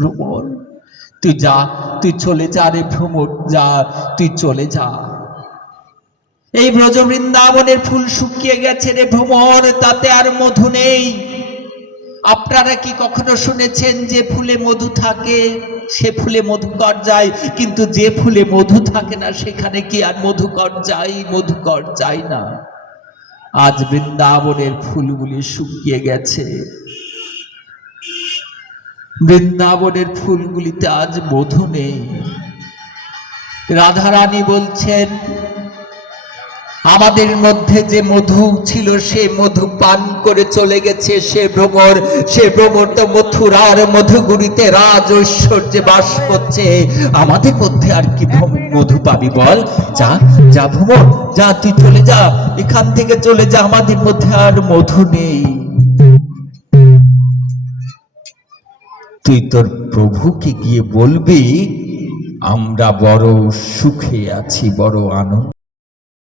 ভ্রমর, তুই যা, তুই চলে যা রে ভ্রমর, যা, তুই চলে যা। এই ব্রজ বৃন্দাবনের ফুল শুকিয়ে গেছে রে ভ্রমর, তাতে আর মধু নেই। আপনারা কি কখনো শুনেছেন যে ফুলে মধু থাকে সে ফুলে মধুকর যায়, কিন্তু যে ফুলে মধু থাকে না সেখানে কি আর মধুকর যায়? মধুকর যায় না। আজ বৃন্দাবনের ফুলগুলি শুকিয়ে গেছে, বৃন্দাবনের ফুলগুলিতে আজ মধু নেই। রাধারানী বলছেন, আমাদের মধ্যে যে মধু ছিল সে মধু পান করে চলে গেছে সে ভ্রমর। সে ভ্রমর তো মথুরার মধুগুরিতে রাজ ঐশ্বর্যে বাস করছে, আমাদের মধ্যে আর কি মধু পাবি বল? যা যা ভ্রমর, যা, তুই চলে যা, এখান থেকে চলে যা, আমাদের মধ্যে আর মধু নেই। তুই তোর প্রভুকে গিয়ে বলবি আমরা বড় সুখে আছি, বড় আনন্দ।